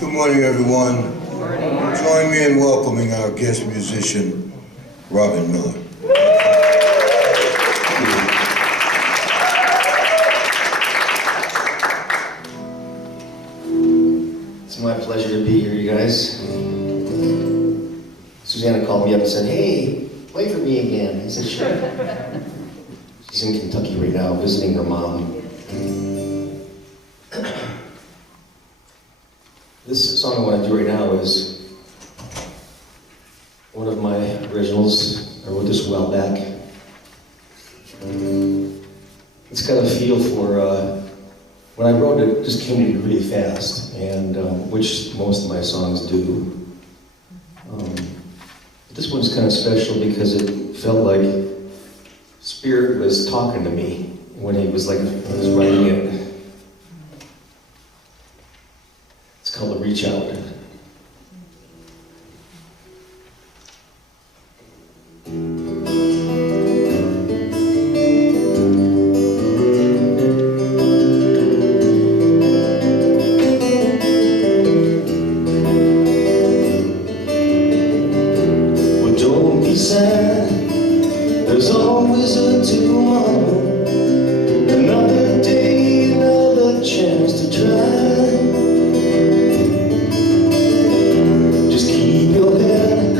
Good morning, everyone. Join me in welcoming our guest musician, Robin Miller. It's my pleasure to be here, you guys. Susanna called me up and said, "Hey, play for me again." I said, "Sure." She's in Kentucky right now, visiting her mom. This song I want to do right now is one of my originals. I wrote this a while back. It's got a feel for, when I wrote it, it just came to me really fast, and which most of my songs do. This one's kind of special because it felt like Spirit was talking to me when he was when I was writing it. It's called The Reach Out. Well, don't be sad, there's always a tomorrow. Another day, another chance to try. Just keep your head,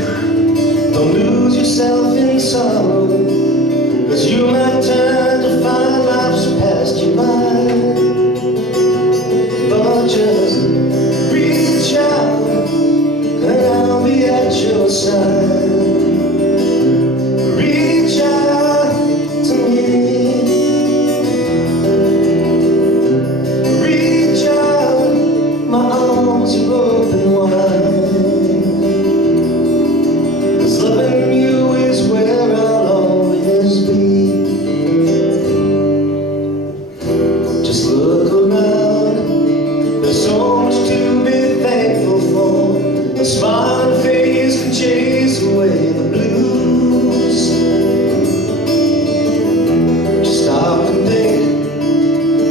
don't lose yourself in sorrow, 'cause you might turn to find life's passed you by. But just reach out, and I'll be at your side. Reach out to me. Reach out, my arms are open wide. 'Cause loving you is where I'll always be. Just look around, there's so much to be thankful for. A smiling face can chase away the blues. Just stop and think,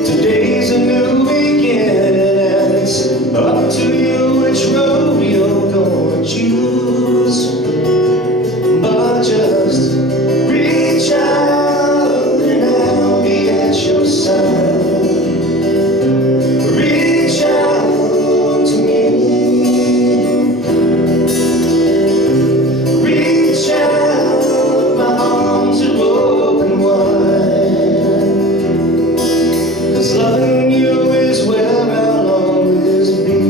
today's a new beginning, and it's up to you which road you're gonna choose. But just reach out, and I'll be at your side. Reach out to me. Reach out, my arms are open wide. 'Cause loving you is where I'll always be.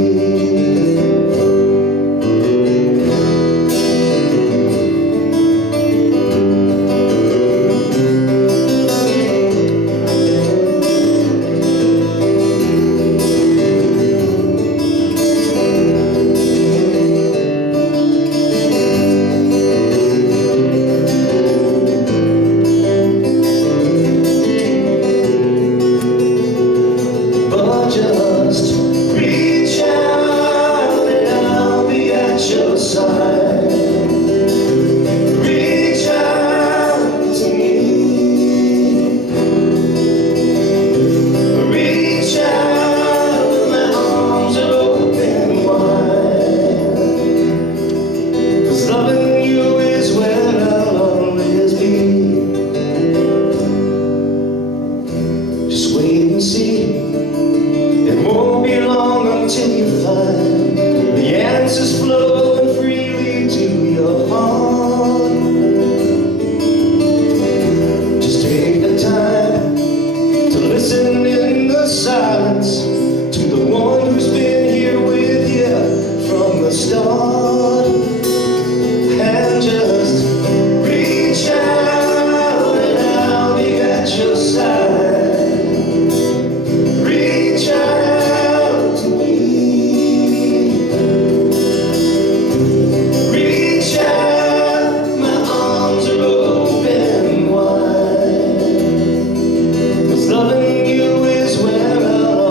But just reach out, and I'll be at your side. Reach out to me. Reach out, my arms are open wide. 'Cause loving you is where I'll always be. Just wait and see. It won't be long until you find the answers flowing freely to your heart. Just take the time to listen in the silence to the one who's been here with you from the start. And just reach out, and I'll be at your side. Reach out to me. Reach out, my arms are open wide. 'Cause loving you is where I'll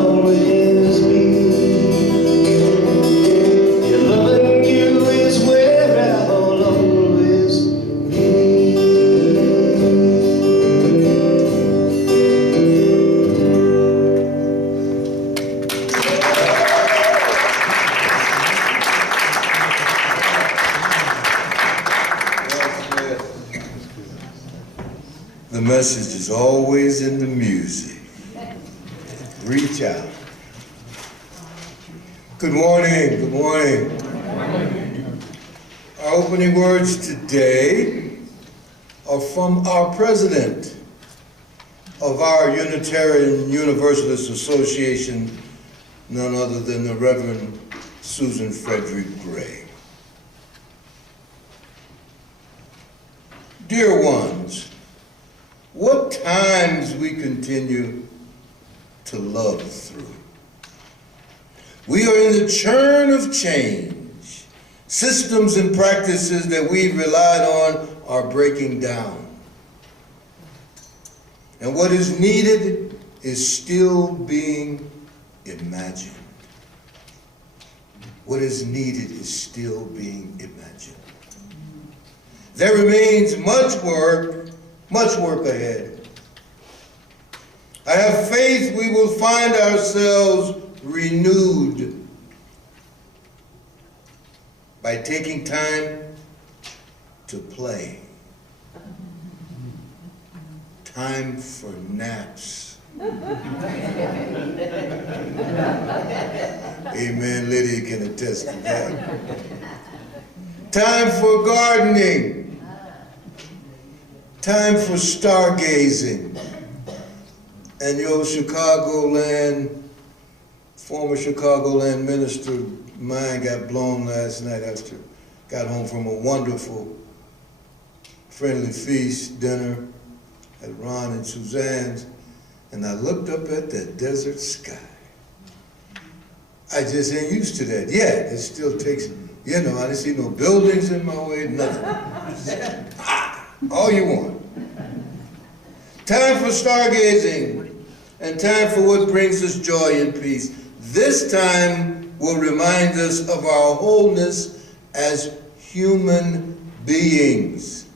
message is always in the music. Reach out. Good morning, good morning. Our opening words today are from our president of our Unitarian Universalist Association, none other than the Reverend Susan Frederick Gray. Dear ones, what times we continue to love through. We are in the churn of change. Systems and practices that we've relied on are breaking down. And what is needed is still being imagined. What is needed is still being imagined. There remains much work ahead. I have faith we will find ourselves renewed by taking time to play. Time for naps. Amen. Lydia can attest to that. Time for gardening. Time for stargazing. And your former Chicagoland minister, mine got blown last night after got home from a wonderful friendly feast dinner at Ron and Suzanne's, and I looked up at that desert sky. I just ain't used to that yet. It still takes, I didn't see no buildings in my way, nothing. All you want. Time for stargazing and time for what brings us joy and peace. This time will remind us of our wholeness as human beings.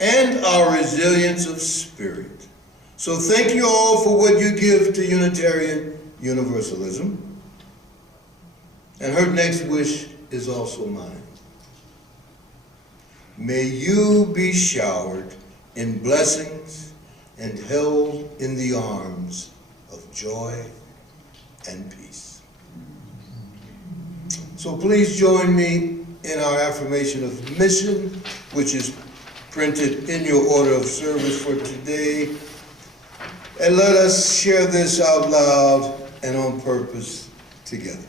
And our resilience of spirit. So thank you all for what you give to Unitarian Universalism. And her next wish is also mine. May you be showered in blessings and held in the arms of joy and peace. So please join me in our affirmation of mission, which is printed in your order of service for today. And let us share this out loud and on purpose together.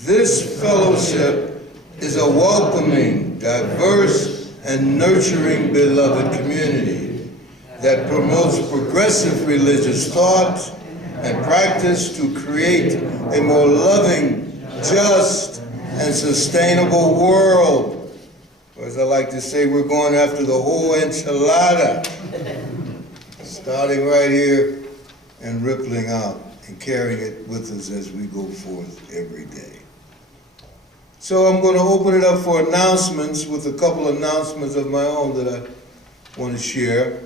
This fellowship is a welcoming, diverse, and nurturing beloved community that promotes progressive religious thought and practice to create a more loving, just, and sustainable world. Or as I like to say, we're going after the whole enchilada, starting right here and rippling out and carrying it with us as we go forth every day. So I'm going to open it up for announcements with a couple announcements of my own that I want to share.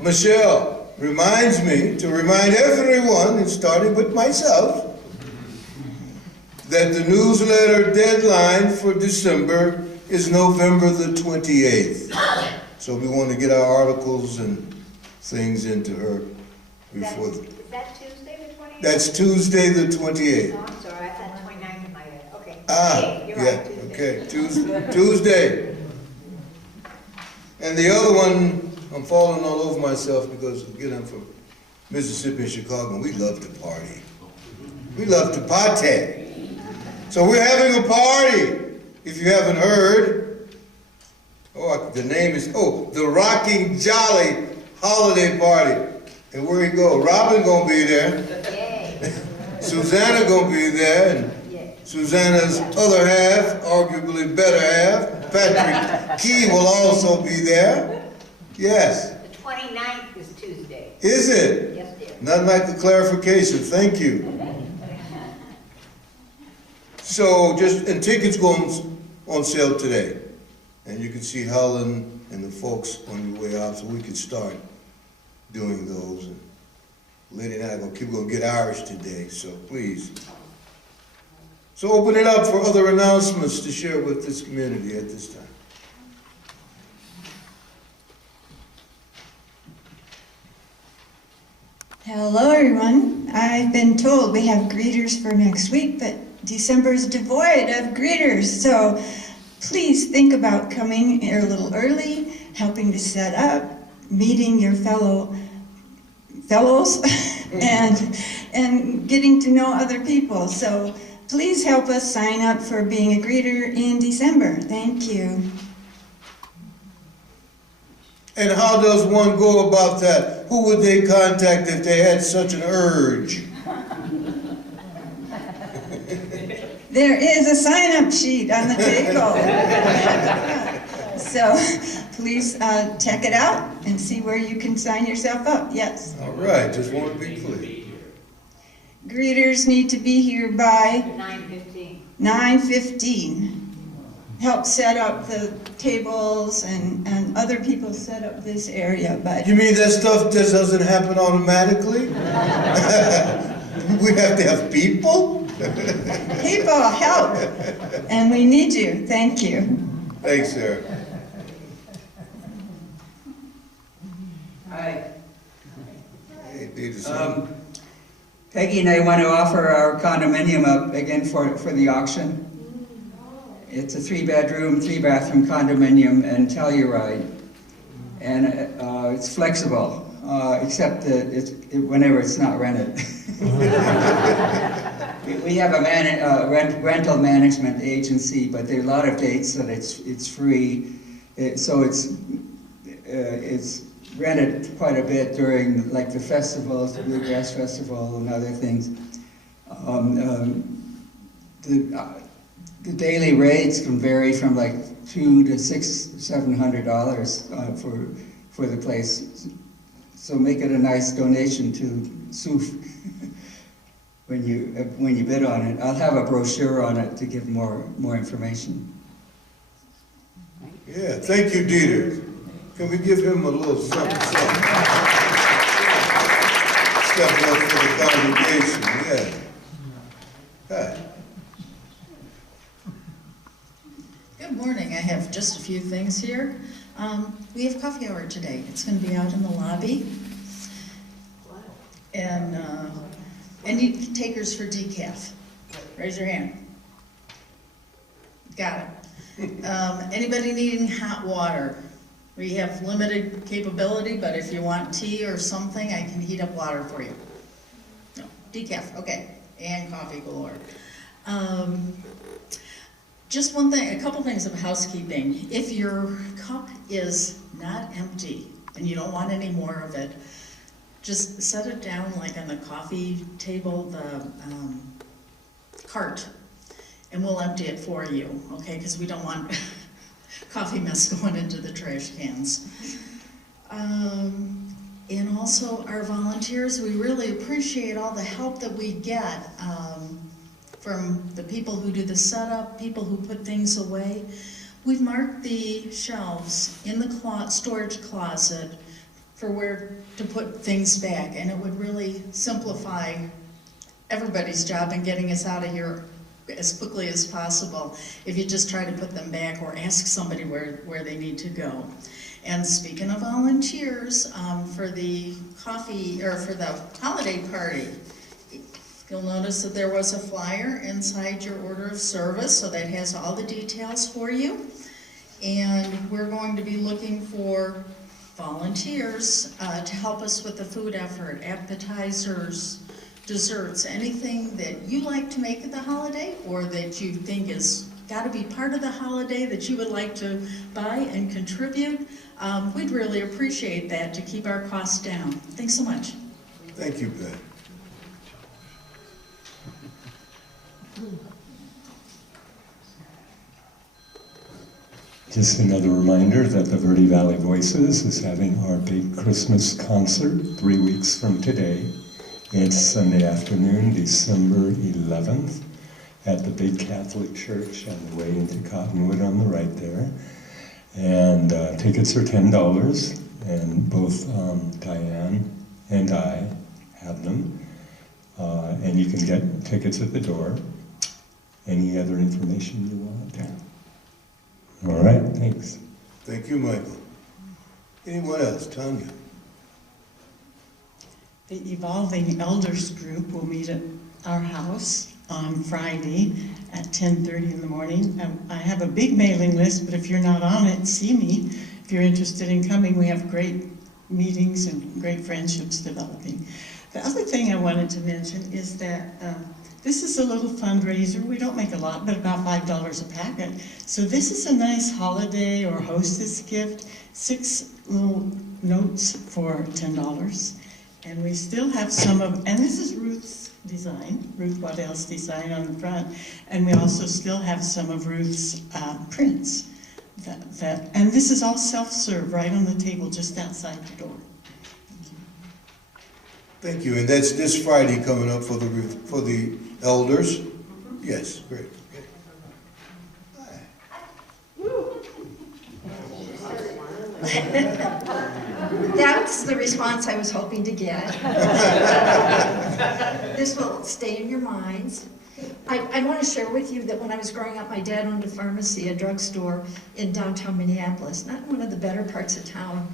Michelle reminds me to remind everyone, and starting with myself, that the newsletter deadline for December is November the 28th. So we want to get our articles and things into her before. Is that Tuesday the 28th? That's Tuesday the 28th. Oh, I'm sorry, I had 29th in my head. Okay. You're Yeah, right, Tuesday. okay, Tuesday. And the other one, I'm falling all over myself because, again, I'm from Mississippi and Chicago, and we love to party. We love to party. So we're having a party, if you haven't heard. The name is, the Rocking Jolly Holiday Party. And where you go? Robin gonna be there. Yay. Susanna gonna be there. And Susanna's other half, arguably better half, Patrick Key will also be there. Yes. The 29th is Tuesday. Is it? Yes, dear. Nothing like the clarification. Thank you. So and tickets go on sale today. And you can see Helen and the folks on your way out, so we can start doing those. And Lydia and I are going to get ours today, so please So open it up for other announcements to share with this community at this time. Hello, everyone. I've been told we have greeters for next week, but December is devoid of greeters. So please think about coming here a little early, helping to set up, meeting your fellows, and getting to know other people. So please help us sign up for being a greeter in December. Thank you. And how does one go about that? Who would they contact if they had such an urge? There is a sign-up sheet on the table. So please check it out and see where you can sign yourself up. Yes. All right, just want to be clear. Greeters need to be here by 9:15. 9:15. Help set up the tables and other people set up this area, but You mean that stuff just doesn't happen automatically? We have to have people? people help. And we need you. Thank you. Thanks, sir. Hi. Hey, Peterson. Peggy and I want to offer our condominium up again for the auction. It's a 3-bedroom, 3-bathroom condominium in Telluride, and it's flexible, except that whenever it's not rented. We have a rental management agency, but there are a lot of dates that it's free, so it's rented quite a bit during like the festivals, the Bluegrass Festival and other things. The daily rates can vary from like $200 to $700 for the place. So make it a nice donation to SUF when you bid on it. I'll have a brochure on it to give more information. Yeah, thank you, Dieter. Can we give him a little something, something? Step up for the congregation, yeah. Hi. Good morning. I have just a few things here. We have coffee hour today. It's going to be out in the lobby. And any takers for decaf? Raise your hand. Got it. Anybody needing hot water? We have limited capability, but if you want tea or something, I can heat up water for you. No, decaf, okay. And coffee galore. Just one thing, a couple things of housekeeping. If your cup is not empty and you don't want any more of it, just set it down like on the coffee table, the cart, and we'll empty it for you, okay? Because we don't want coffee mess going into the trash cans. And also our volunteers, we really appreciate all the help that we get from the people who do the setup, people who put things away. We've marked the shelves in the storage closet for where to put things back, and it would really simplify everybody's job in getting us out of here as quickly as possible if you just try to put them back or ask somebody where they need to go. And speaking of volunteers, for the coffee, or for the holiday party, you'll notice that there was a flyer inside your order of service, so that has all the details for you. And we're going to be looking for volunteers to help us with the food effort, appetizers, desserts, anything that you like to make at the holiday or that you think is got to be part of the holiday that you would like to buy and contribute. We'd really appreciate that to keep our costs down. Thanks so much. Thank you, Ben. Just another reminder that the Verde Valley Voices is having our big Christmas concert 3 weeks from today. It's Sunday afternoon, December 11th, at the Big Catholic Church on the way into Cottonwood on the right there. And tickets are $10, and both Diane and I have them. And you can get tickets at the door. Any other information you want? All right, thanks. Thank you, Michael. Anyone else? Tanya? The Evolving Elders Group will meet at our house on Friday at 10:30 in the morning. I have a big mailing list, but if you're not on it, see me. If you're interested in coming, we have great meetings and great friendships developing. The other thing I wanted to mention is that this is a little fundraiser. We don't make a lot, but about $5 a packet. So this is a nice holiday or hostess gift. 6 little notes for $10. And we still have some of, and this is Ruth's design, Ruth Waddell's design on the front. And we also still have some of Ruth's prints. And this is all self-serve right on the table just outside the door. Thank you. And that's this Friday coming up for the elders? Yes, great. That's the response I was hoping to get. This will stay in your minds. I want to share with you that when I was growing up, my dad owned a pharmacy, a drugstore in downtown Minneapolis, not one of the better parts of town,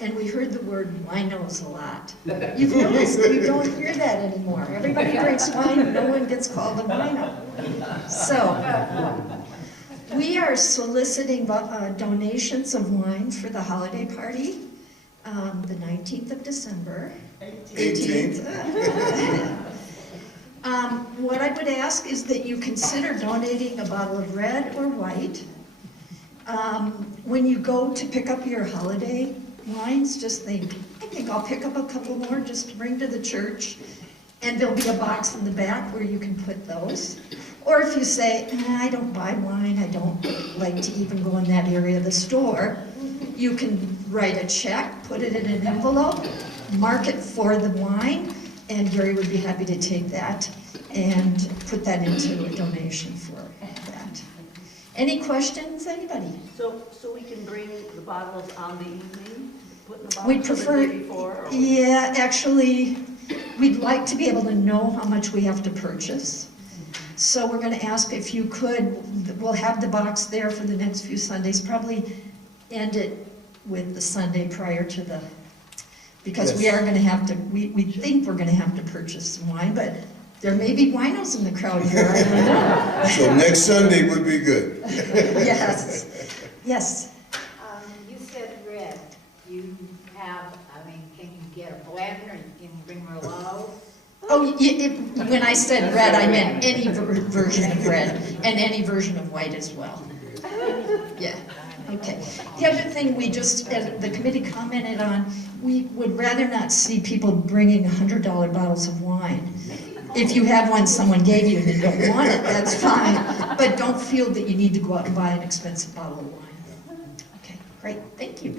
and we heard the word winos a lot. You've noticed you don't hear that anymore. Everybody drinks wine, and no one gets called a wino. So, we are soliciting donations of wine for the holiday party, the 19th of December. 18th. What I would ask is that you consider donating a bottle of red or white. When you go to pick up your holiday wines, just think, I think I'll pick up a couple more just to bring to the church. And there'll be a box in the back where you can put those. Or if you say, I don't buy wine, I don't like to even go in that area of the store, you can write a check, put it in an envelope, mark it for the wine, and Gary would be happy to take that and put that into a donation for that. Any questions, anybody? So we can bring the bottles on the evening, put in the We'd bottles prefer, the day before? Or yeah, actually, we'd like to be able to know how much we have to purchase. So we're going to ask if you could, we'll have the box there for the next few Sundays, probably end it with the Sunday prior to the, because we are going to have to, we think we're going to have to purchase some wine, but there may be winos in the crowd here, I don't know. So next Sunday would be good. Yes, yes. You said red. You have, can you get a blend or you can bring Merlot? Oh, when I said red, I meant any version of red and any version of white as well. Yeah, okay. The other thing we just, the committee commented on, we would rather not see people bringing $100 bottles of wine. If you have one someone gave you and you don't want it, that's fine. But don't feel that you need to go out and buy an expensive bottle of wine. Okay, great, thank you.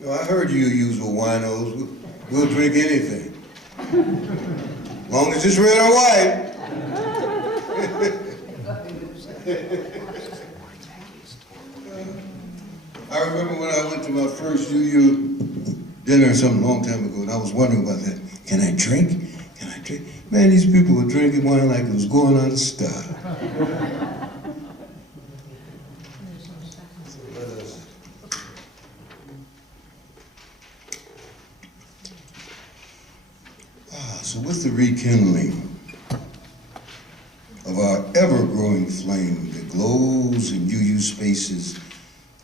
No, I heard you use the winos. We'll drink anything. As long as it's red or white. I remember when I went to my first UU dinner some long time ago, and I was wondering about that. Can I drink? Can I drink? Man, these people were drinking wine like it was going out of style. So with the rekindling of our ever-growing flame that glows in UU spaces,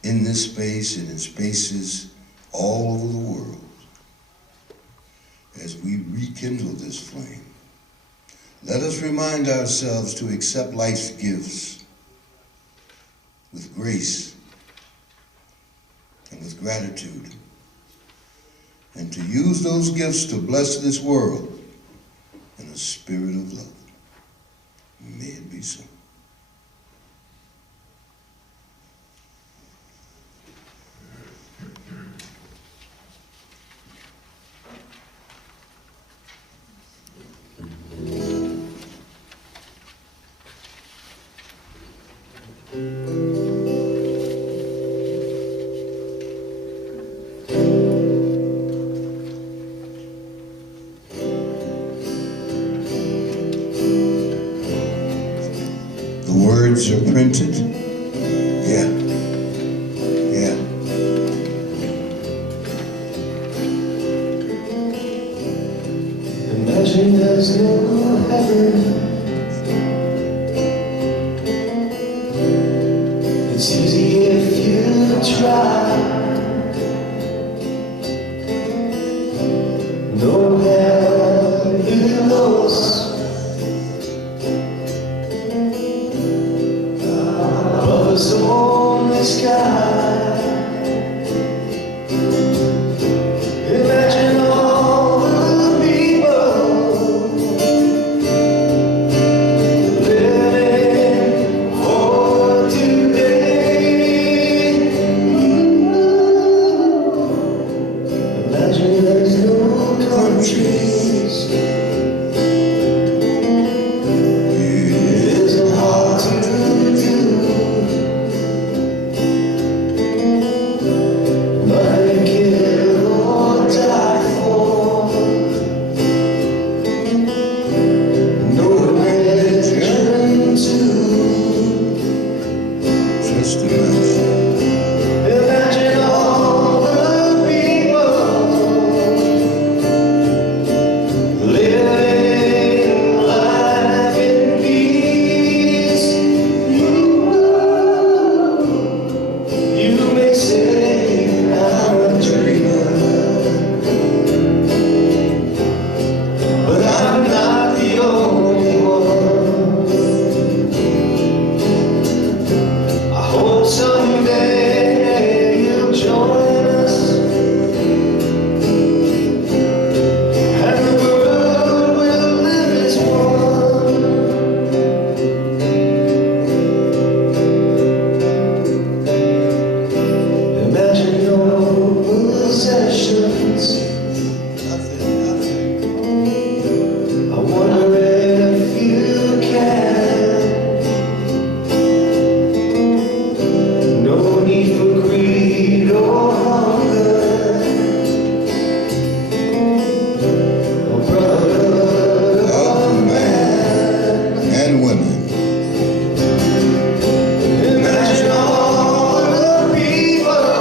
in this space and in spaces all over the world, as we rekindle this flame, let us remind ourselves to accept life's gifts with grace and with gratitude, and to use those gifts to bless this world in a spirit of love. May it be so. words are printed. Yeah. Yeah. Imagine there's no heaven. It's easy if you try. No hell below us, above us only sky. Imagine all the people living for today. Imagine there's no countries. It isn't hard to do. Nothing to kill or die for. No religion too. Just imagine. Imagine all the people living life in peace. You may say I'm a dreamer, but I'm not the only one. I hope someday you'll join us, and the world will live as one. Imagine no possessions. I wonder if you can. No need for greed or hunger, or brotherhood of man. And women. Imagine all the people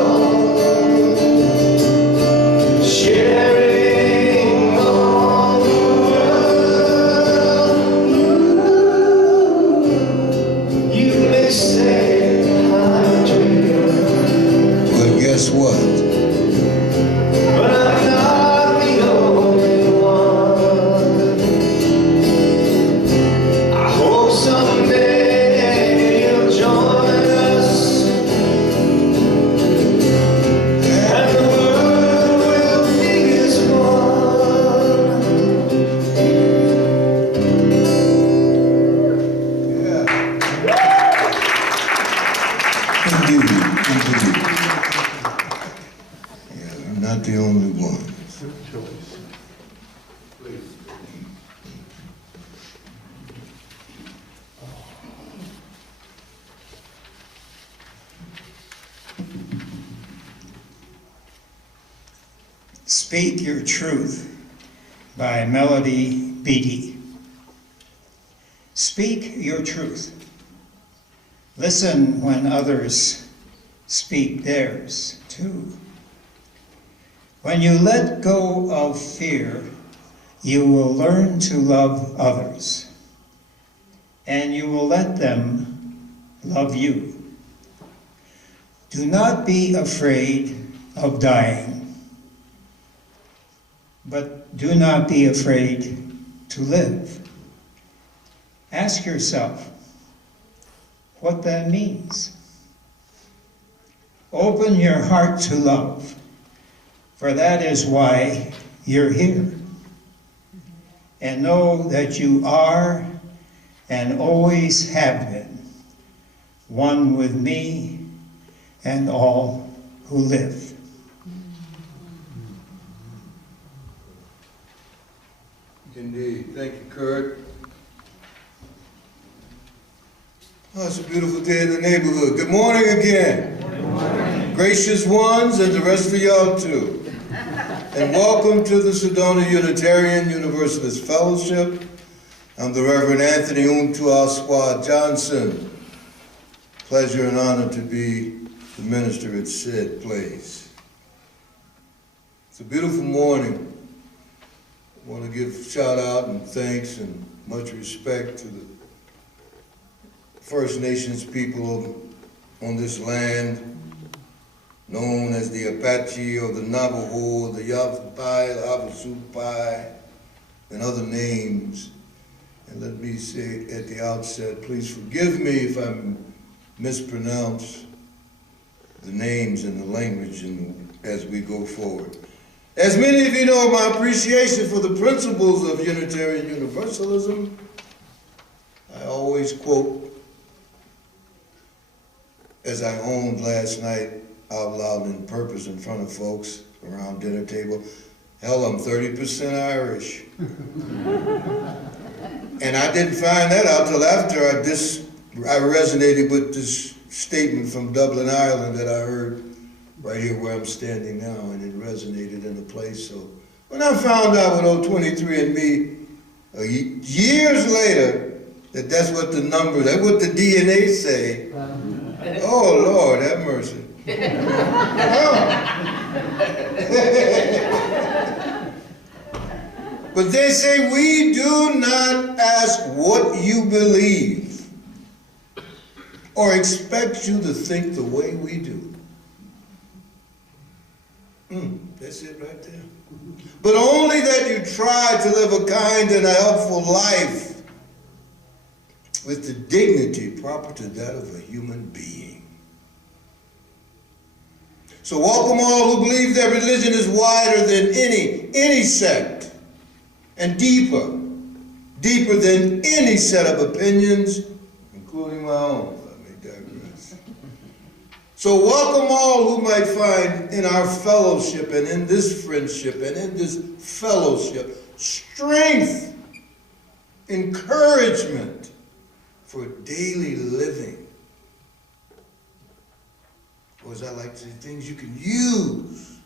sharing all the world. You may say I'm a dreamer, But guess what? but I'm not the only one. I hope someday you'll join us, and the world will be as one. Indeed, indeed. Yeah, I'm not the only one. Speak Your Truth by Melody Beattie. Speak your truth. Listen when others speak theirs too. When you let go of fear, you will learn to love others, and you will let them love you. Do not be afraid of dying, but do not be afraid to live. Ask yourself what that means. Open your heart to love, for that is why you're here. And know that you are and always have been one with me and all who live. Indeed. Thank you, Kurt. Oh, it's a beautiful day in the neighborhood. Good morning again. Good morning. Gracious ones, and the rest of y'all too. And welcome to the Sedona Unitarian Universalist Fellowship. I'm the Reverend Anthony Mtuaswa Johnson, pleasure and honor to be the minister at said place. It's a beautiful morning. I want to give shout out and thanks and much respect to the First Nations people on this land, known as the Apache or the Navajo, the Yavapai, the Havasupai, and other names. And let me say at the outset, please forgive me if I mispronounce the names and the language as we go forward. As many of you know, my appreciation for the principles of Unitarian Universalism, I always quote, as I owned last night out loud in purpose in front of folks around dinner table, hell, I'm 30% Irish. And I didn't find that out till after I resonated with this statement from Dublin, Ireland that I heard right here where I'm standing now, and it resonated in a place. So when I found out with old 23andMe years later that that's what the numbers, that's what the DNA say, oh Lord, have mercy. But they say we do not ask what you believe or expect you to think the way we do. That's it right there. But only that you try to live a kind and a helpful life with the dignity proper to that of a human being. So welcome all who believe that religion is wider than any sect and deeper than any set of opinions, including my own. So welcome all who might find in our fellowship and in this friendship and in this fellowship strength, encouragement for daily living. Or as I like to say, things you can use.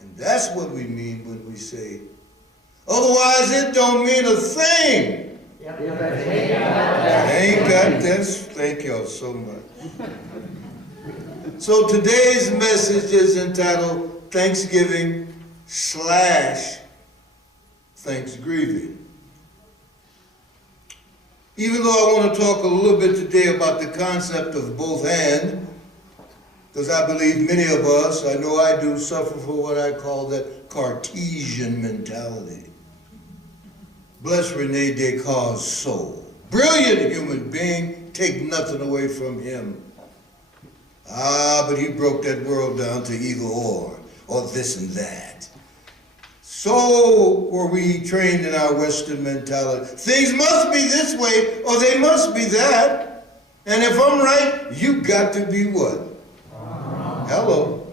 And that's what we mean when we say, otherwise it don't mean a thing. Yep. I ain't got this. Thank y'all so much. So today's message is entitled Thanksgiving / Thanksgiving. Even though I want to talk a little bit today about the concept of both and, because I believe many of us, I know I do, suffer for what I call that Cartesian mentality. Bless Rene Descartes' soul. Brilliant human being, take nothing away from him. But he broke that world down to either or this and that. So were we trained in our Western mentality. Things must be this way or they must be that. And if I'm right, you got to be what? Hello.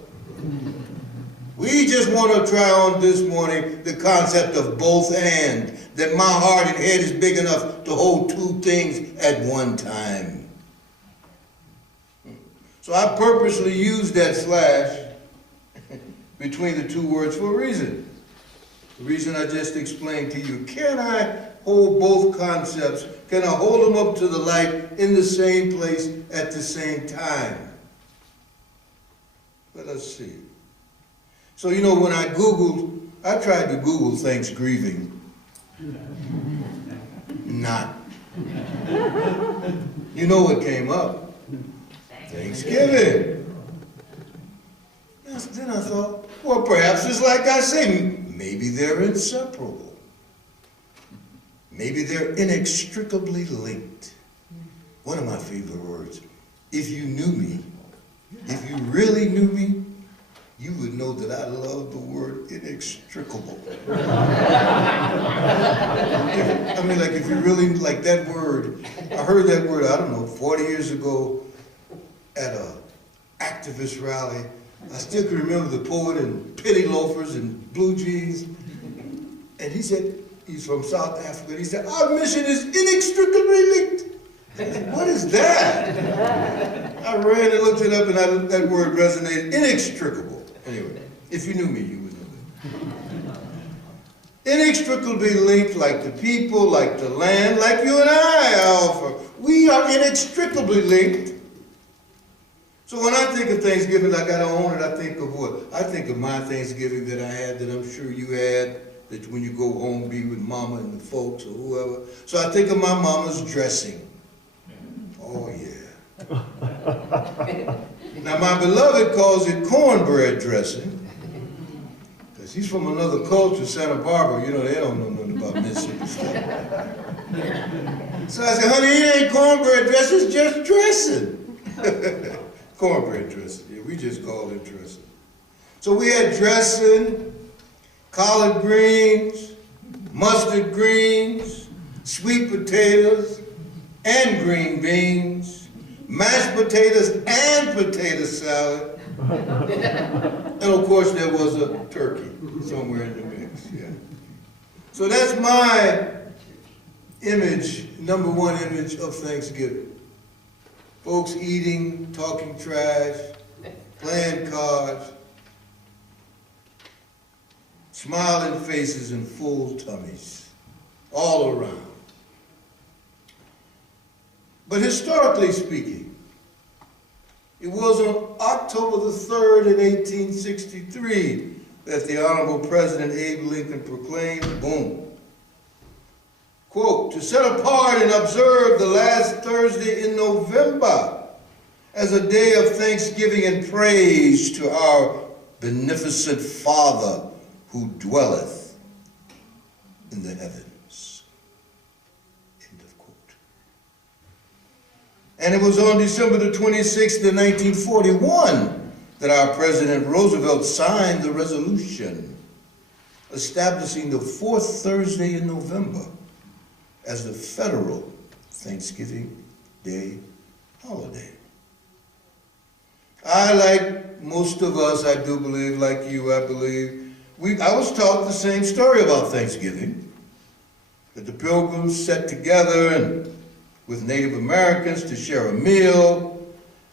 We just want to try on this morning the concept of both and, that my heart and head is big enough to hold two things at one time. So I purposely used that slash between the two words for a reason. The reason I just explained to you. Can I hold both concepts? Can I hold them up to the light in the same place at the same time? Let us see. So, you know, when I tried to Google Thanksgiving. Not. You know what came up? Thanksgiving. Then I thought, well, perhaps it's like I say, maybe they're inseparable. Maybe they're inextricably linked. One of my favorite words. If you knew me, if you really knew me, you would know that I love the word inextricable. I mean, like if you really like that word, I heard that word, I don't know, 40 years ago at a activist rally. I still can remember the poet in penny loafers and blue jeans. And he said, he's from South Africa, he said, our mission is inextricably linked. I said, what is that? I ran and looked it up and that word resonated, inextricable. Anyway, if you knew me, you would know that. inextricably linked, like the people, like the land, like you and I, Alpha. We are inextricably linked. So when I think of Thanksgiving, I gotta own it, I think of what? I think of my Thanksgiving that I had, that I'm sure you had, that when you go home, be with mama and the folks or whoever. So I think of my mama's dressing. Oh yeah. Now my beloved calls it cornbread dressing. Because he's from another culture, Santa Barbara, you know, they don't know nothing about Mississippi stuff. So I said, honey, it ain't cornbread dressing, it's just dressing. Cornbread dressing, yeah, we just call it dressing. So we had dressing, collard greens, mustard greens, sweet potatoes, and green beans, mashed potatoes and potato salad, and of course there was a turkey somewhere in the mix, yeah. So that's my image, number one image of Thanksgiving. Folks eating, talking trash, playing cards, smiling faces and full tummies, all around. But historically speaking, it was on October the 3rd in 1863 that the Honorable President Abe Lincoln proclaimed, boom, quote, to set apart and observe the last Thursday in November as a day of thanksgiving and praise to our beneficent Father who dwelleth in the heavens. End of quote. And it was on December the 26th in 1941 that our President Roosevelt signed the resolution establishing the fourth Thursday in November as the federal Thanksgiving Day holiday. I, like most of us, I do believe, like you, I believe, I was taught the same story about Thanksgiving, that the Pilgrims sat together with Native Americans to share a meal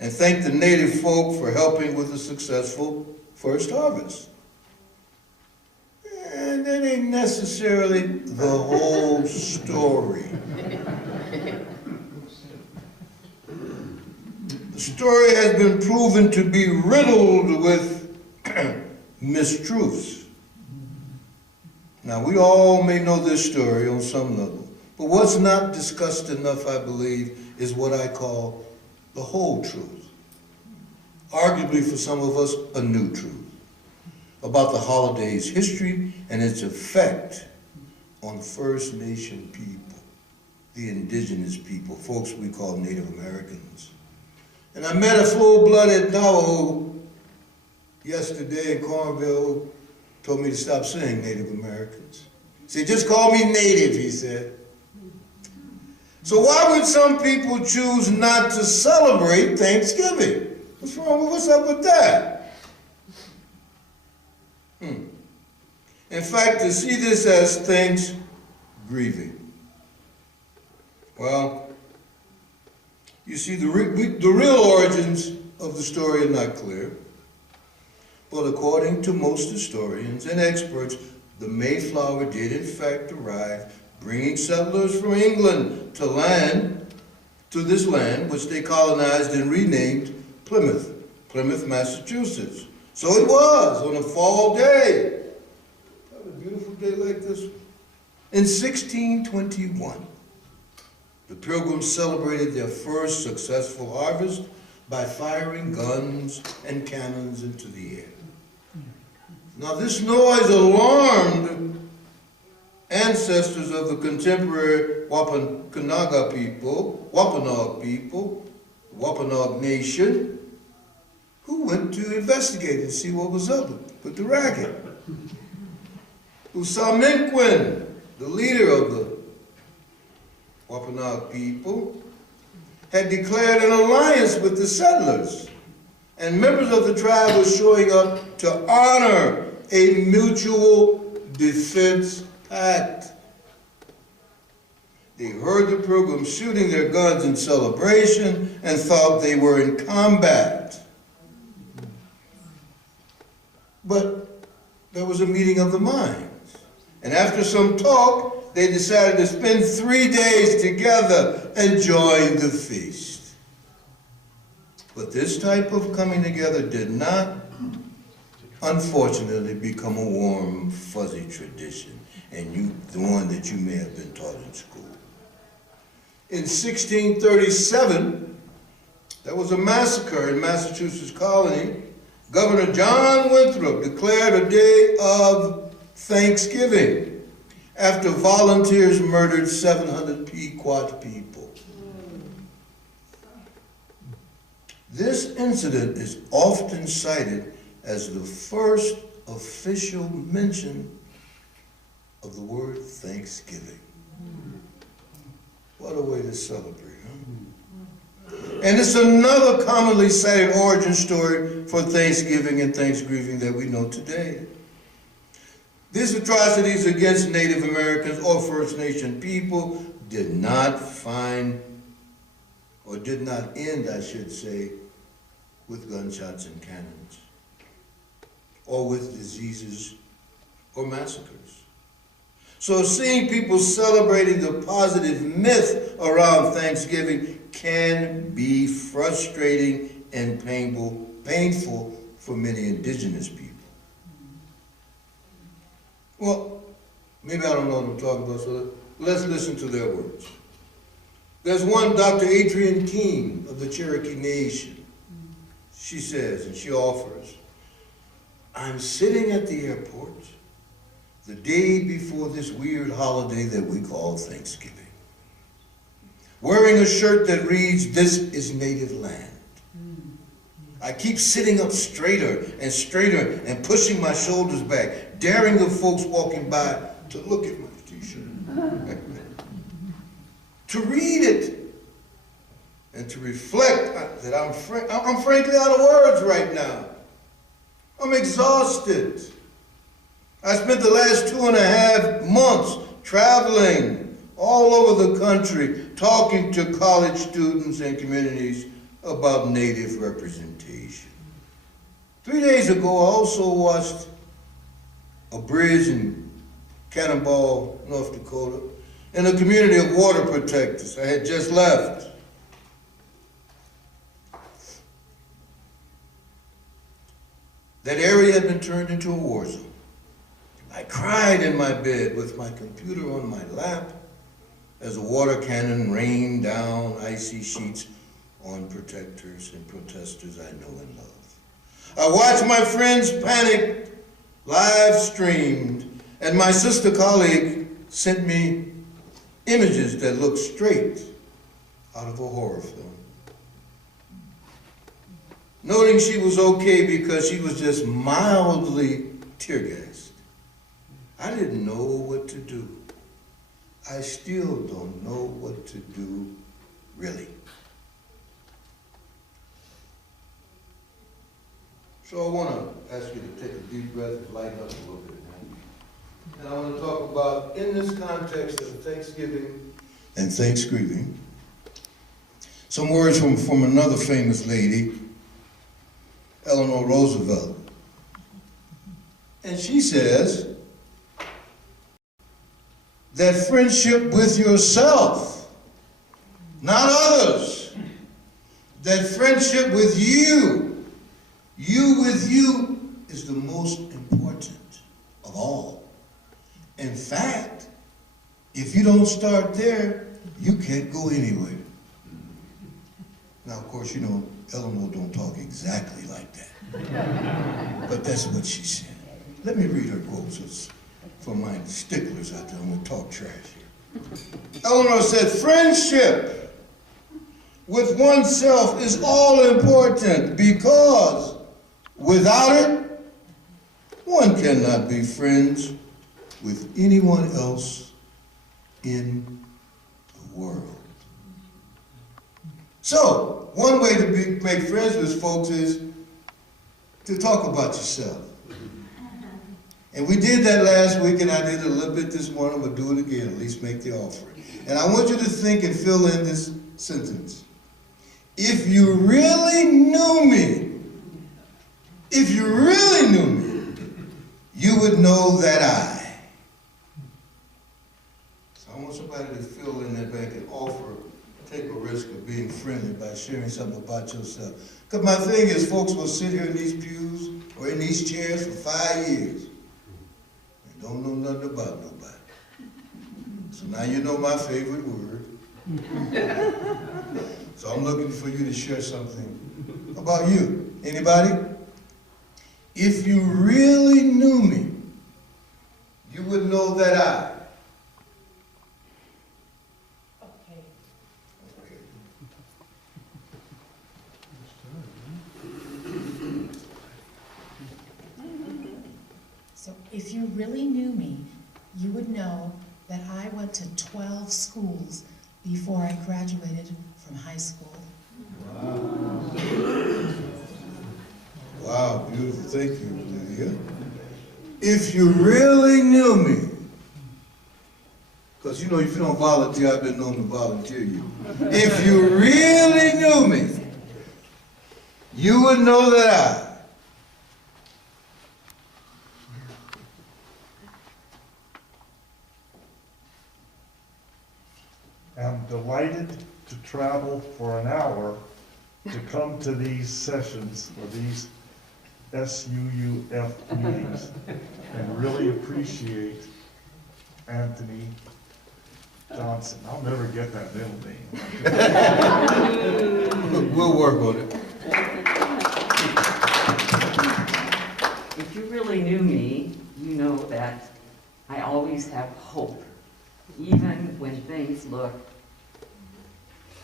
and thank the native folk for helping with a successful first harvest. And that ain't necessarily the whole story. The story has been proven to be riddled with mistruths. Now, we all may know this story on some level, but what's not discussed enough, I believe, is what I call the whole truth. Arguably, for some of us, a new truth about the holiday's history and its effect on First Nation people, the indigenous people, folks we call Native Americans. And I met a full-blooded Navajo yesterday in Cornville, told me to stop saying Native Americans. He said, just call me Native, he said. So why would some people choose not to celebrate Thanksgiving? What's wrong with, what's up with that? In fact, to see this as Thanksgiving, well, you see, the real origins of the story are not clear. But according to most historians and experts, the Mayflower did in fact arrive, bringing settlers from England to this land, which they colonized and renamed Plymouth, Massachusetts. So it was on a fall day. A beautiful day like this one. In 1621, the Pilgrims celebrated their first successful harvest by firing guns and cannons into the air. Now this noise alarmed ancestors of the contemporary Wampanoag people, Wampanoag Nation, who went to investigate and see what was up with the racket. Usaminquin, the leader of the Wampanoag people, had declared an alliance with the settlers, and members of the tribe were showing up to honor a mutual defense pact. They heard the Pilgrims shooting their guns in celebration and thought they were in combat. But there was a meeting of the minds. And after some talk, they decided to spend 3 days together enjoying the feast. But this type of coming together did not, unfortunately, become a warm, fuzzy tradition, and the one that you may have been taught in school. In 1637, there was a massacre in Massachusetts colony. Governor John Winthrop declared a day of Thanksgiving after volunteers murdered 700 Pequot people. This incident is often cited as the first official mention of the word Thanksgiving. What a way to celebrate, huh? And it's another commonly cited origin story for Thanksgiving and Thanksgiving that we know today. These atrocities against Native Americans or First Nation people did not end, I should say, with gunshots and cannons, or with diseases or massacres. So seeing people celebrating the positive myth around Thanksgiving can be frustrating and painful for many indigenous people. Well, maybe I don't know what I'm talking about, so let's listen to their words. There's one, Dr. Adrienne King of the Cherokee Nation. She says, and she offers, I'm sitting at the airport the day before this weird holiday that we call Thanksgiving, wearing a shirt that reads, "This is native land." I keep sitting up straighter and pushing my shoulders back, daring the folks walking by to look at my t-shirt, to read it, and to reflect that I'm frankly out of words right now. I'm exhausted. I spent the last 2.5 months traveling all over the country, talking to college students and communities about Native representation. 3 days ago, I also watched a bridge in Cannonball, North Dakota, in a community of water protectors. I had just left. That area had been turned into a war zone. I cried in my bed with my computer on my lap as a water cannon rained down icy sheets on protectors and protesters I know and love. I watched my friends panic, live streamed, and my sister colleague sent me images that looked straight out of a horror film. Noting she was okay because she was just mildly tear-gassed. I didn't know what to do. I still don't know what to do, really. So I want to ask you to take a deep breath and lighten up a little bit now. And I want to talk about, in this context of Thanksgiving and Thanksgiving, some words from another famous lady, Eleanor Roosevelt. And she says that friendship with yourself, not others, that friendship with you with you is the most important of all. In fact, if you don't start there, you can't go anywhere. Now, of course, you know, Eleanor don't talk exactly like that. But that's what she said. Let me read her quotes for my sticklers out there. I'm going to talk trash here. Eleanor said, friendship with oneself is all important because without it, one cannot be friends with anyone else in the world. So, one way to make friends with folks is to talk about yourself. And we did that last week, and I did it a little bit this morning. We'll do it again, at least make the offering. And I want you to think and fill in this sentence. If you really knew me, you would know that I anybody to fill in that bank and offer, take a risk of being friendly by sharing something about yourself. Because my thing is, folks will sit here in these pews or in these chairs for 5 years and don't know nothing about nobody. So now you know my favorite word. So I'm looking for you to share something about you. Anybody? If you really knew me, you would know that I. Okay. So if you really knew me, you would know that I went to 12 schools before I graduated from high school. Wow. Wow, beautiful. Thank you, Lydia. If you really knew me, because you know if you don't volunteer, I've been known to volunteer you. If you really knew me, you would know that I. I'm delighted to travel for an hour to come to these sessions or these SUUF meetings and really appreciate Anthony Johnson. I'll never get that middle name. We'll work on it. If you really knew me, you know that I always have hope, even when things look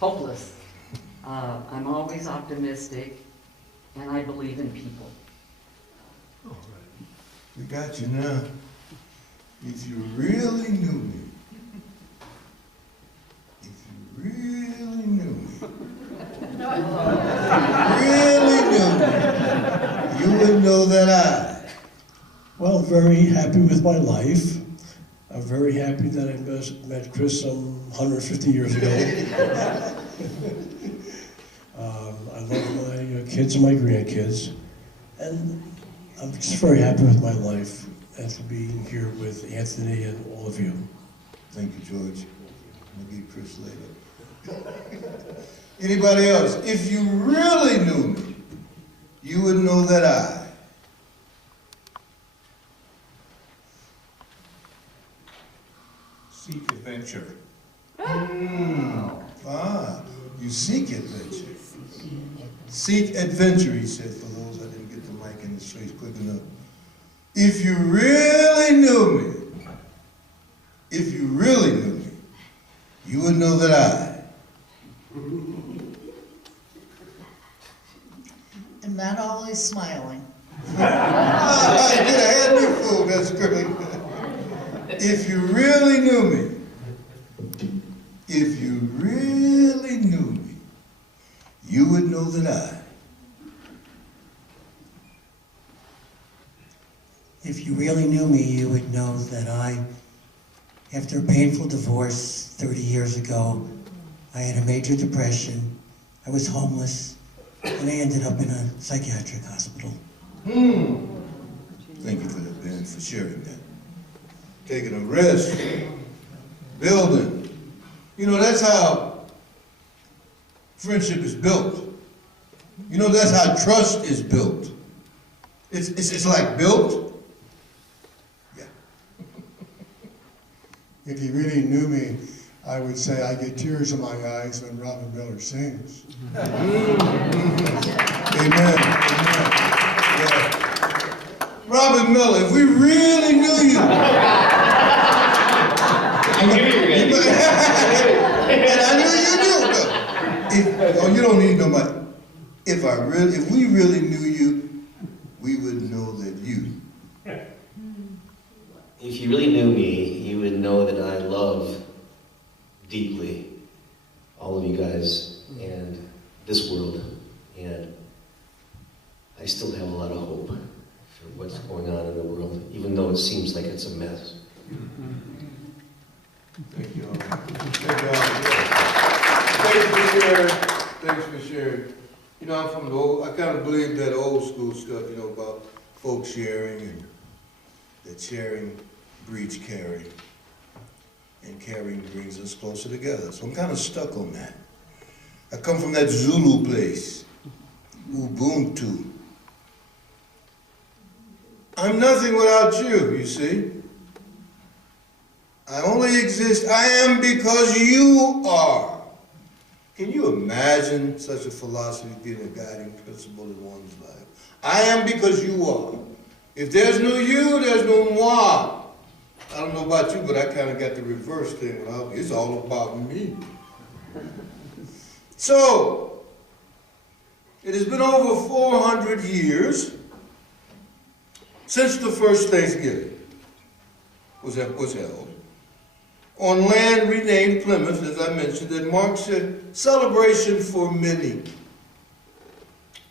hopeless. I'm always optimistic, and I believe in people. We got you now. If you really knew me, if you really knew me, you would know that I. Well, very happy with my life. I'm very happy that I met Chris some 150 years ago. I love my kids and my grandkids. And I'm just very happy with my life and to be here with Anthony and all of you. Thank you, George. We'll get Chris later. Anybody else? If you really knew me, you would know that I. Seek adventure. You seek adventure. Seek adventure, he said, for those that didn't get the mic in his face quick enough. If you really knew me, if you really knew me, you would know that I. And not always smiling. You had me fooled, that's great. If you really knew me, if you really knew me, you would know that I. If you really knew me, you would know that I, after a painful divorce 30 years ago, I had a major depression, I was homeless, and I ended up in a psychiatric hospital. Thank you for that, Ben, for sharing that. Taking a risk, building. You know, that's how friendship is built. You know, that's how trust is built. It's like built. If you really knew me, I would say I get tears in my eyes when Robin Miller sings. Amen. Amen. Yeah. Robin Miller, if we really knew you. I knew you were going to do that. And I knew you do. Oh, you don't need nobody. If we really knew you, we would know that you. If you really knew me, you would know that I love deeply all of you guys and this world, and I still have a lot of hope for what's going on in the world, even though it seems like it's a mess. Thank you all. Thank you all. Thanks for sharing. Thanks for sharing. You know, I'm from the old, I kind of believe that old school stuff, you know, about folks sharing and that sharing breeds caring. and caring brings us closer together. So I'm kind of stuck on that. I come from that Zulu place, Ubuntu. I'm nothing without you, you see. I only exist, I am because you are. Can you imagine such a philosophy being a guiding principle in one's life? I am because you are. If there's no you, there's no moi. I don't know about you, but I kind of got the reverse thing. Well, it's all about me. So, it has been over 400 years since the first Thanksgiving was held on land renamed Plymouth, as I mentioned, that marks a celebration for many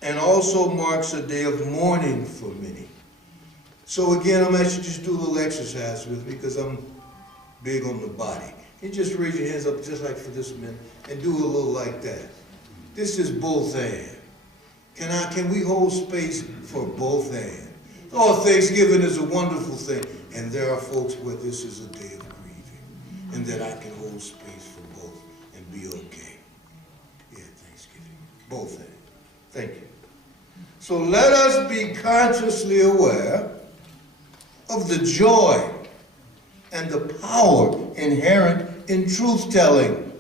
and also marks a day of mourning for many. So again, I'm actually just do a little exercise with me because I'm big on the body. You just raise your hands up just like for this minute and do a little like that. This is both and. Can we hold space for both and? Oh, Thanksgiving is a wonderful thing. And there are folks where this is a day of grieving. And that I can hold space for both and be okay. Yeah, Thanksgiving. Both and. Thank you. So let us be consciously aware of the joy and the power inherent in truth-telling.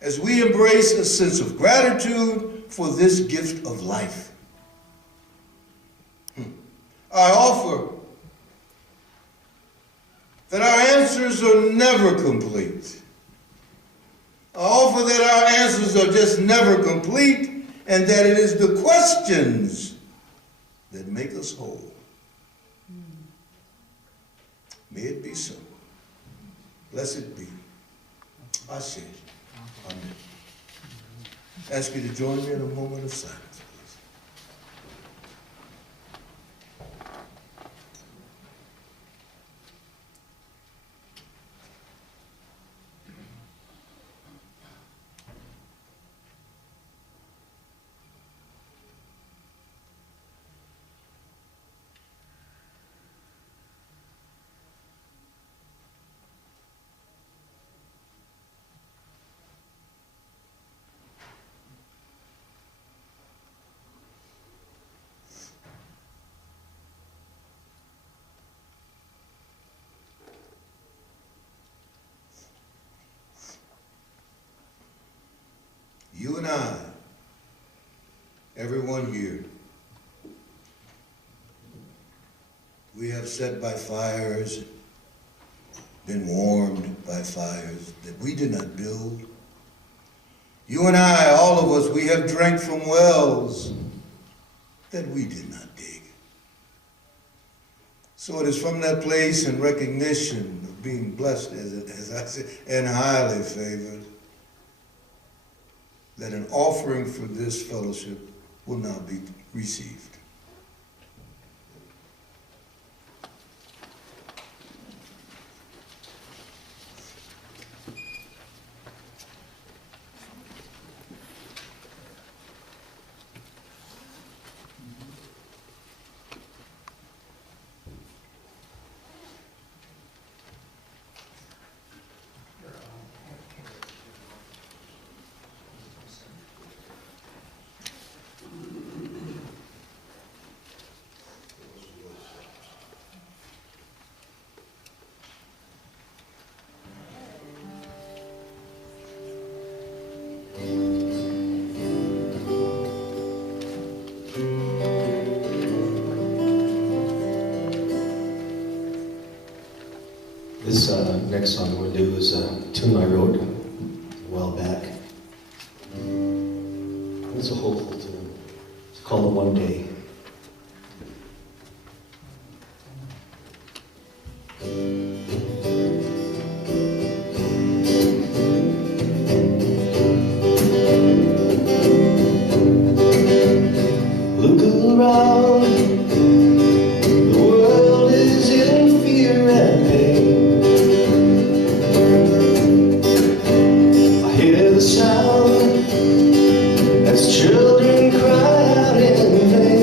As we embrace a sense of gratitude for this gift of life. I offer that our answers are never complete. I offer that our answers are just never complete, and that it is the questions that make us whole. May it be so. Blessed be. Ashe. Amen. Ask you to join me in a moment of silence. You and I, everyone here, we have sat by fires, been warmed by fires that we did not build. You and I, all of us, we have drank from wells that we did not dig. So it is from that place and recognition of being blessed, as I said, and highly favored, that an offering for this fellowship will now be received. This next song I'm going to do is a tune I wrote a while back. It's a hopeful tune. It's called One Day. Look around, the world is in fear and pain. I hear the sound as children cry out in vain.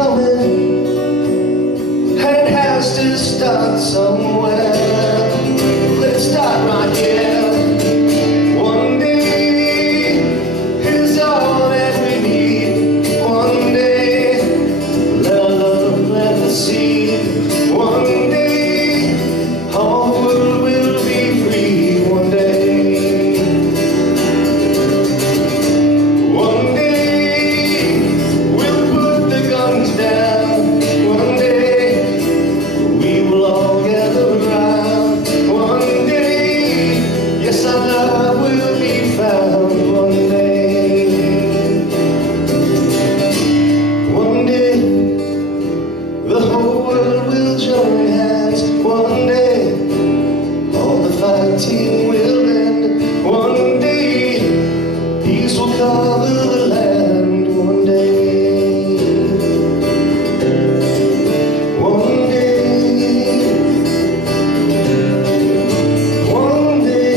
coming, and it has to start somewhere. Let's start right here. One day is all that we need. One day, let our love plant the seed. One day, our world will be free. One day. One day, we'll put the guns down. One day, we will all gather around. One day, yes, our love will be found. One day, one day, the whole world will join hands. One day, all the fighting will end. One day, peace will cover the land. One day, one day, one day.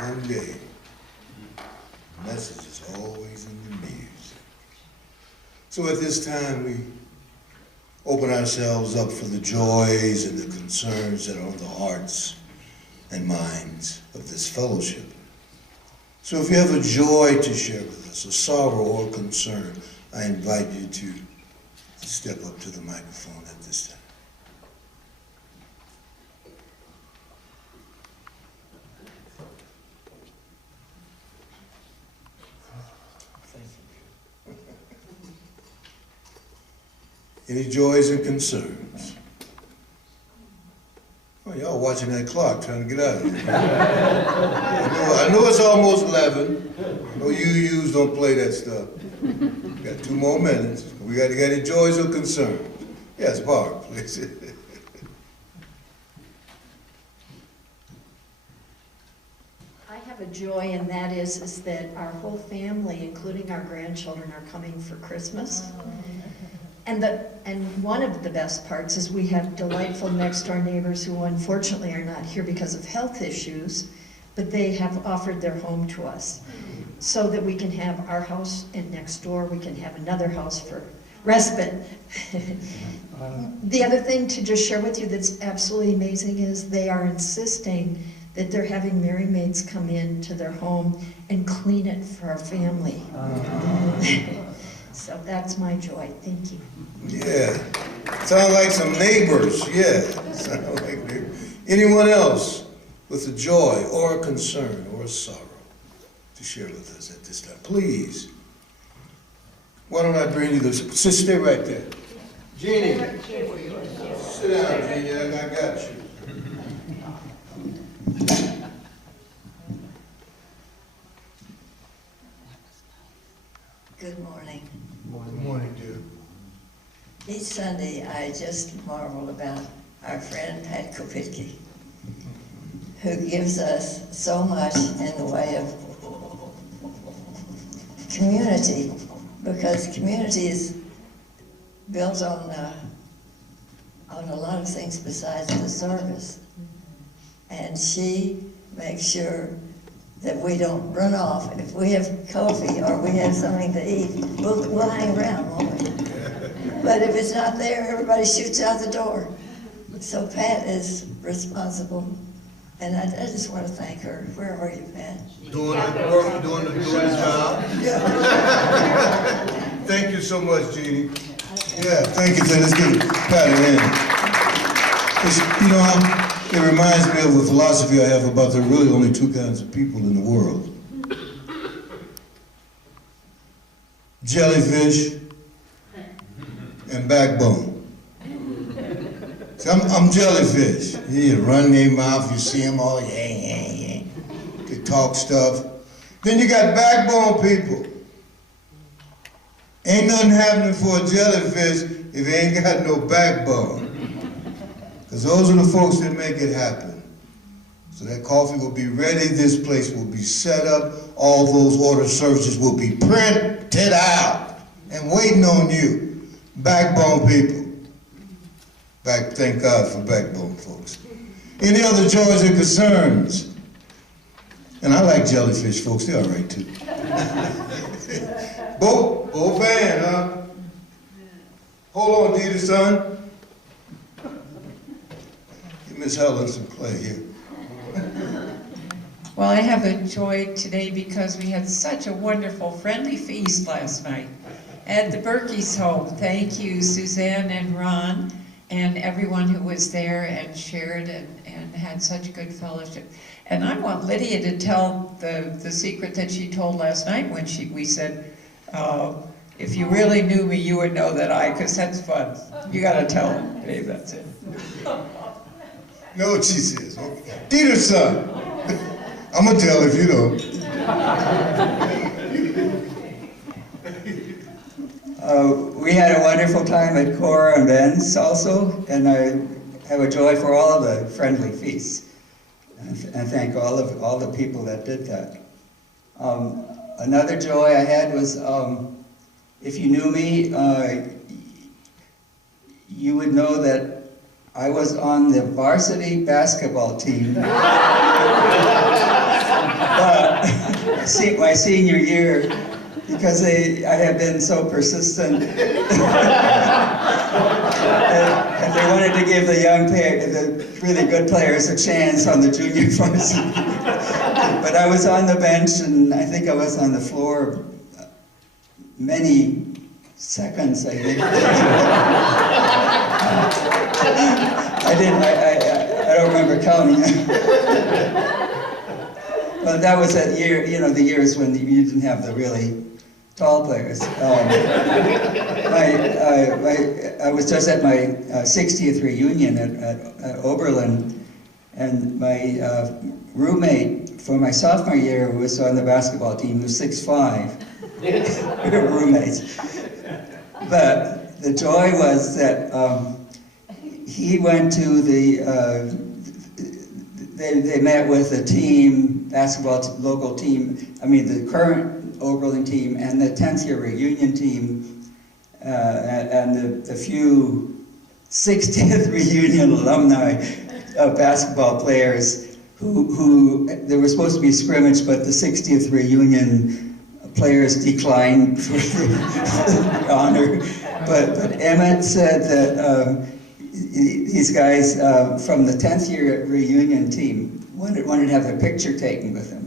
One day. The message is always in the music. So at this time, we open ourselves up for the joys and the concerns that are on the hearts and minds of this fellowship. So if you have a joy to share with us, a sorrow or concern, I invite you to step up to the microphone at this time. Any joys and concerns? Oh, y'all watching that clock, trying to get out of here. I know it's almost 11. I know you don't play that stuff. We got 2 more minutes. We got any joys or concerns? Yes, Barb, please. I have a joy, and that is that our whole family, including our grandchildren, are coming for Christmas. And one of the best parts is we have delightful next-door neighbors who unfortunately are not here because of health issues, but they have offered their home to us so that we can have our house, and next door we can have another house for respite. The other thing to just share with you that's absolutely amazing is they are insisting that they're having Merry Maids come in to their home and clean it for our family. So that's my joy. Thank you. Yeah. Sound like some neighbors. Yeah. Sound like neighbors. Anyone else with a joy or a concern or a sorrow to share with us at this time? Please. Why don't I bring you this? Stay right there. Jeannie. Sit down, Jeannie. I got you. Good morning. Good morning, dear. Each Sunday, I just marvel about our friend Pat Kopitke, who gives us so much in the way of community, because community is built on a lot of things besides the service. And she makes sure that we don't run off. If we have coffee or we have something to eat, we'll hang around, won't we? But if it's not there, everybody shoots out the door. So Pat is responsible, and I just want to thank her. Where are you, Pat? Doing the work, doing the job. Thank you so much, Jeannie. Yeah, thank you. Let's give Pat a hand. You know, it reminds me of a philosophy I have about there are really only 2 kinds of people in the world. Jellyfish and backbone. So I'm jellyfish. You run their mouth, you see them all, yeah. They talk stuff. Then you got backbone people. Ain't nothing happening for a jellyfish if they ain't got no backbone. Because those are the folks that make it happen. So that coffee will be ready, this place will be set up, all those order services will be printed out and waiting on you. Backbone people. Thank God for backbone folks. Any other joys and concerns? And I like jellyfish folks, they're all right too. Bo fan, huh? Hold on, Dita, son. Give Miss Helen some clay here. Well, I have a joy today because we had such a wonderful friendly feast last night at the Berkey's home. Thank you, Suzanne and Ron, and everyone who was there and shared and had such good fellowship. And I want Lydia to tell the secret that she told last night when we said, if you really knew me, you would know that because that's fun. You gotta tell them, Dave, that's it. Know what she says. Dieter's son. I'm gonna tell if you don't. We had a wonderful time at Cora and Ben's also, and I have a joy for all of the friendly feasts. And thank all the people that did that. Another joy I had was, if you knew me, you would know that I was on the varsity basketball team. My senior year, because I have been so persistent. And they wanted to give the young players, the really good players, a chance on the junior varsity. But I was on the bench, and I think I was on the floor many seconds, I think. I don't remember counting. But that was that year, the years when you didn't have the really tall players. I was just at my 60th reunion at Oberlin, and my roommate for my sophomore year who was on the basketball team was 6'5". We were roommates. But the joy was that he went to they met with the team, local team, the current Oberlin team and the 10th year reunion team, and the few 60th reunion alumni basketball players who there was supposed to be a scrimmage, but the 60th reunion players declined for the honor. But Emmett said that these guys from the 10th year reunion team wanted to have a picture taken with him.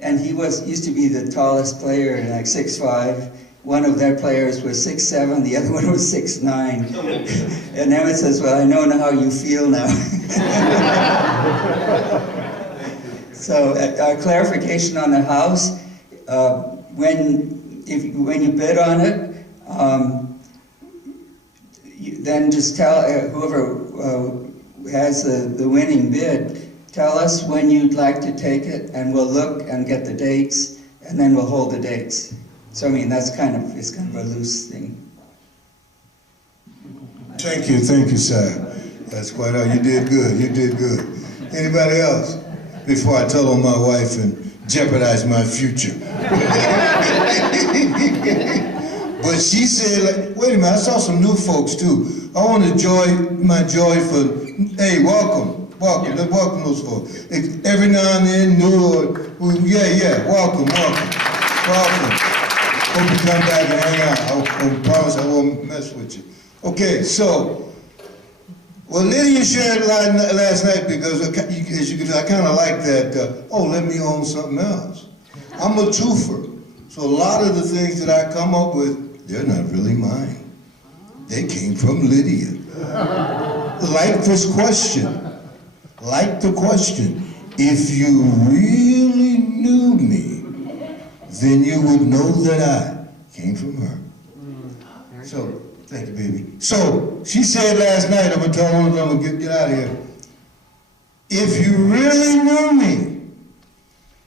And he used to be the tallest player, like 6'5". One of their players was 6'7", the other one was 6'9". And Emmett says, well, I know how you feel now. So a clarification on the house, when you bid on it, then just tell whoever has the winning bid, tell us when you'd like to take it, and we'll look and get the dates, and then we'll hold the dates. So it's kind of a loose thing. Thank you, sir. That's quite all. You did good. Anybody else? Before I tell on my wife and jeopardize my future. But she said, wait a minute, I saw some new folks too. I want to my joy for, hey, welcome. Let's welcome those folks. Every now and then, welcome. Hope you come back and hang out. I promise I won't mess with you. Okay, so, Lydia shared last night because, as you can tell, I kind of like that, let me own something else. I'm a twofer, so a lot of the things that I come up with, they're not really mine. They came from Lydia. Like the question, if you really knew me, then you would know that I came from her. So, thank you, baby. So, she said last night, I'm going to tell her, I'm going to get out of here. If you really knew me,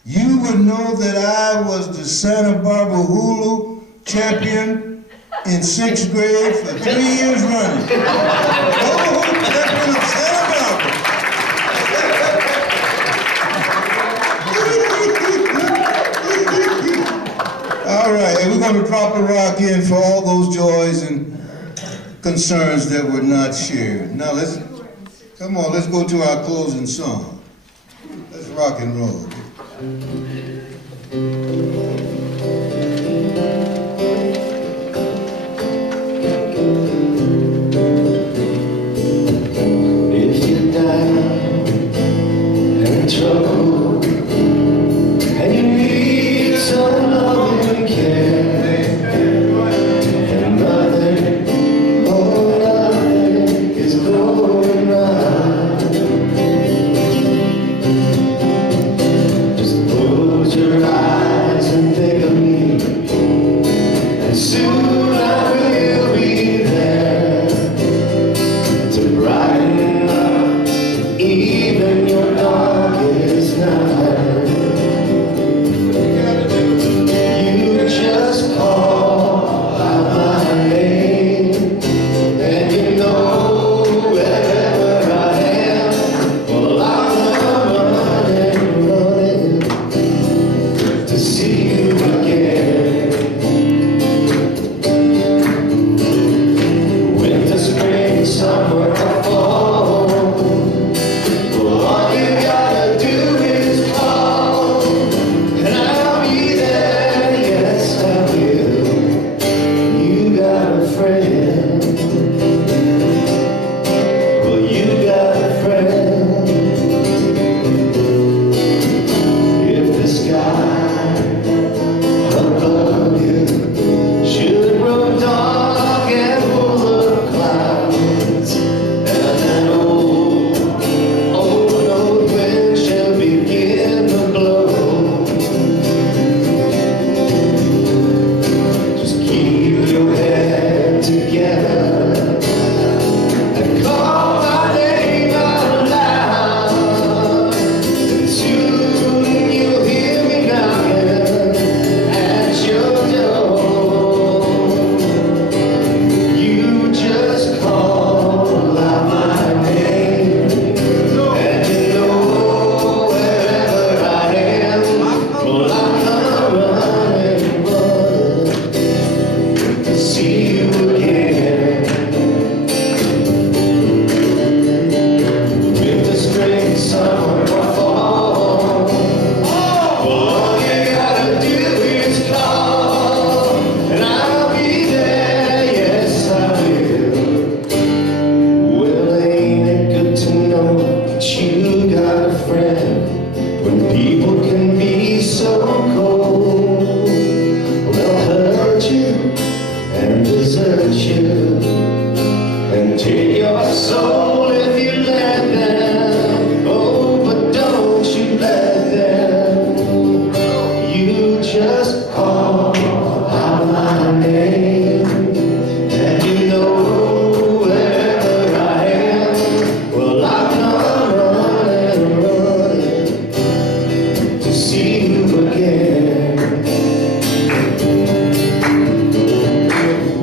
you would know that I was the Santa Barbara Hulu champion in 6th grade for 3 years running. Champion of Santa Barbara. All right, and we're going to drop a rock in for all those joys and concerns that were not shared. Now come on, let's go to our closing song. Let's rock and roll. If you're down and in trouble and you need some love and care, and nothing, oh nothing is going right, just close your eyes and think of me, and soon I will be there to brighten up even your darkest night. You just call out my name, and you know wherever I am, well I'm running to see you again. Winter, spring, summer, or fall, well, all you gotta do is call, and I'll be there, yes I will. You got a friend, well you got a friend. If the sky above you should grow dark and full of clouds, and that old north wind shall begin to blow, just keep your head together and call my name out loud, and soon you'll hear me knocking at your door. You just call out my name, and you know wherever I am, well I'm running to see you again. Winter, spring, summer, or fall, all you gotta do is call, and I'll be there, yes I will. Well, ain't it good to know that you got a friend when people can be so cold? They'll hurt you and desert you and take your soul if you let them. Oh, but don't you let them. You just call out my name, and you know wherever I am, well I'm running to see you again.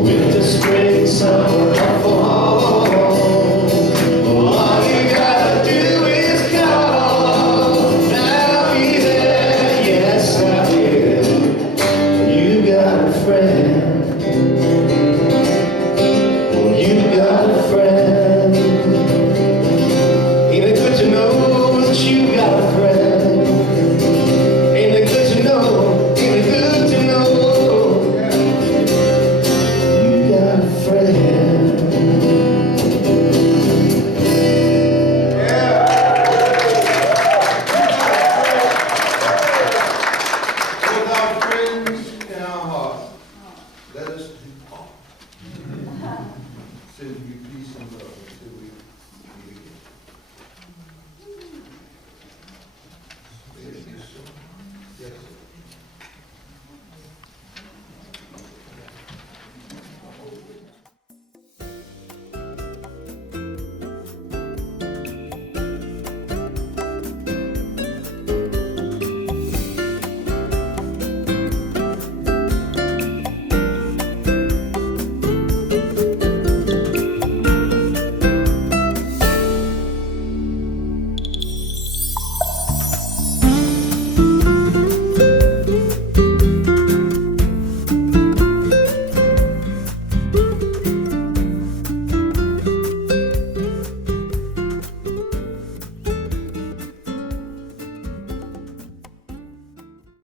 Winter, spring, summer, or fall, well, all you gotta do is call, and I'll be there, yes I will. You got a friend.